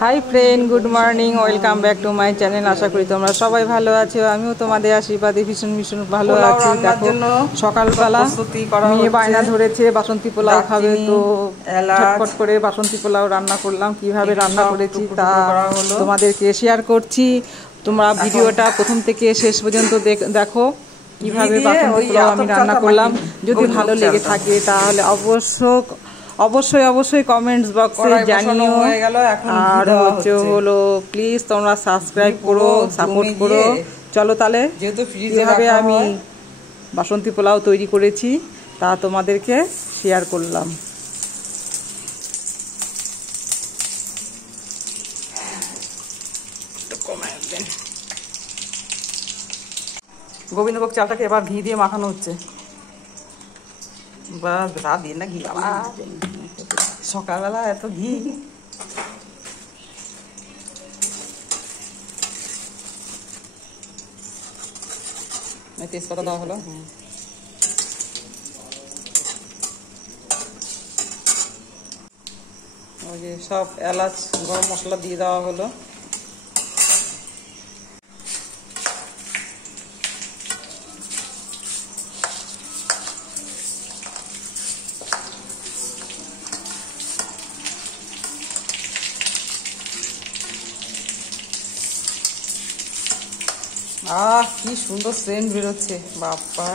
High friend, good morning, welcome back to my channel. আশা করি তোমরা সবাই ভালো আছো। আমিও তোমাদের আশীর্বাদে ভীষণ ভীষণ ভালো আছি। দেখো সকালবেলা মেয়ে বায়না ধরেছে বাসন্তী পোলাও খাবে, তো ঝটপট করে বাসন্তী পোলাও রান্না করলাম। কিভাবে রান্না করেছি তা তোমাদেরকে শেয়ার করছি। তোমরা ভিডিওটা প্রথম থেকে শেষ পর্যন্ত দেখো কিভাবে বাসন্তী পোলাও আমি রান্না করলাম। যদি ভালো লেগে থাকে তাহলে অবশ্যই কমেন্টস বক্সে জানিও। আর হলো প্লিজ তোমরা সাবস্ক্রাইব করো, সাপোর্ট করো। চলো তাহলে কিভাবে আমি বাসন্তী পোলাও তৈরি করেছি তা তোমাদেরকে শেয়ার করলাম। গোবিন্দভোগ চালটাকে এবার ঘি দিয়ে মাখানো হচ্ছে। বাস রাত দিয়ে না ঘি, সকালবেলা এত ঘি। তেজপাতা দেওয়া হলো, ওই যে সব এলাচ গরম মশলা দিয়ে দেওয়া হলো। কি সুন্দর সেন্ট বেরোচ্ছে বাপ্পা।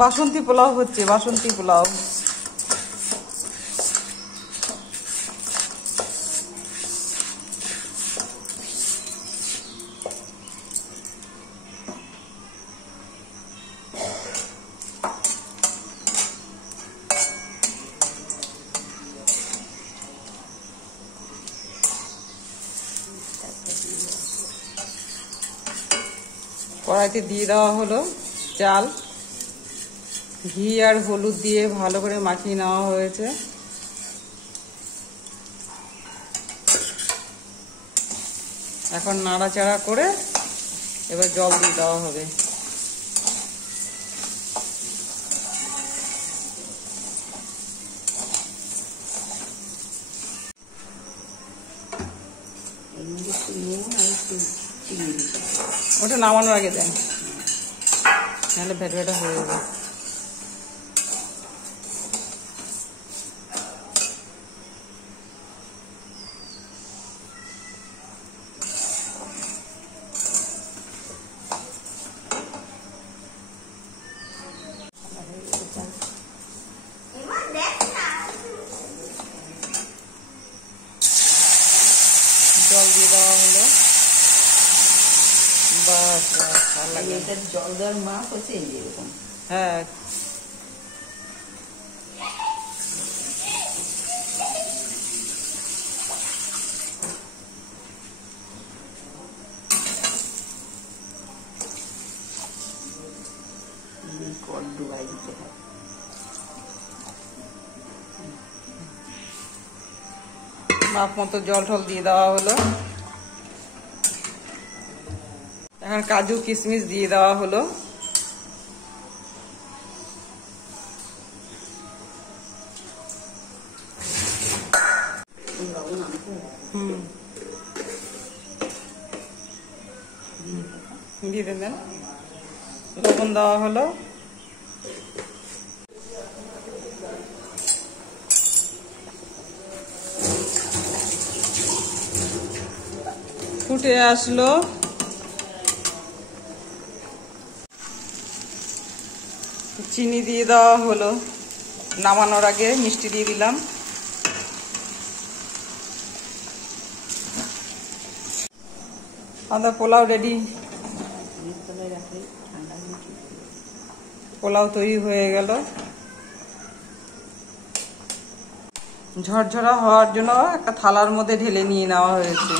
বাসন্তী পোলাও হচ্ছে, বাসন্তী পোলাও। কড়াইতে দিয়ে দেওয়া হলো চাল, ঘি আর হলুদ দিয়ে ভালো করে মাখিয়ে নেওয়া হয়েছে। এখন নাড়াচাড়া করে এবার জল দিয়ে দেওয়া হবে। ওটা নামানোর আগে দেন, নাহলে ভেট ভেটা হয়ে যাবে। জল দিয়ে দেওয়া হলো। বাস জল দেওয়ার মাপ হচ্ছে এরকম। হ্যাঁ, ডুবাই দিতে হয়। মাপ মতো জল টল দিয়ে দেওয়া হলো। এখন কাজু কিশমিশ দিয়ে দেওয়া হলো। দিয়ে দেন, লবণ দেওয়া হলো। ফুটে আসলো, চিনি দিয়ে দেওয়া হলো। নামানোর আগে মিষ্টি দিয়ে দিলাম। আমাদের পোলাও রেডি, পোলাও তৈরি হয়ে গেল। ঝরঝরা হওয়ার জন্য একটা থালার মধ্যে ঢেলে নিয়ে নেওয়া হয়েছে।